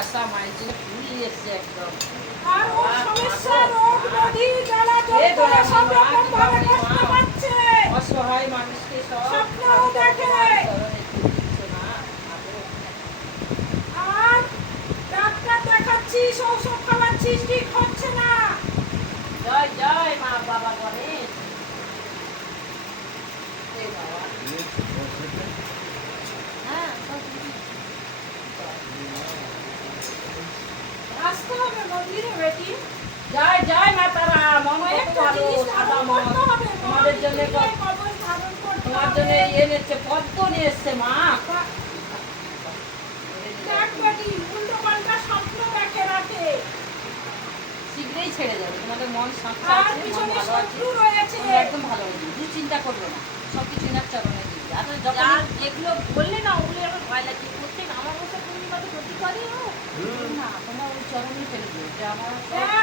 আসা মায়ের জন্য ফুল নিয়ে এসছে একদম। আর ওর সমস্যা রোগ ব্যাধি জ্বালা যন্ত্রণা সব রকম ভাবে কষ্ট পাচ্ছে। অসহায় মানুষকে সব স্বপ্নও দেখে। চরণে তুলে দিচ্ছ মা। আর ডাক্তার দেখাচ্ছিস ঔষধ খাওয়াচ্ছিস ঠিক হচ্ছে না। জয় জয় মা বাবা গণেশ। এই বাবা। হ্যাঁ সব কিছু। আসতে হবে মন্দিরে বেটি। জয় জয় মা তারা মন কত একটা ভালো জিনিস সাদা ধারণ মন করতে হবে। তোমাদের জন্য কবজ ধারণ করতে তোমার হবে। জন্য ইয়ে নিচ্ছে পদ্ম নিয়ে এসছে মা। দেখ বেটি উল্টো পাল্টা স্বপ্ন দেখে রাতে। শীঘ্রই ছেড়ে যাবে তোমাদের মন শান্ত আর আছে মন পিছনে ভালো আছে শত্রু রয়েছে। তোমরা একদম ভালো হবে দুশ্চিন্তা করবে না সব কিছু এনার চরণে দিবে আর যখন যেগুলো বললে না ওগুলো আমার ভয় লাগছে প্রত্যেক আমার মতো পূর্ণিমাতে ক্ষতি করে ও না তোমরা ওই চরণে ফেলে দিও যে আমার সব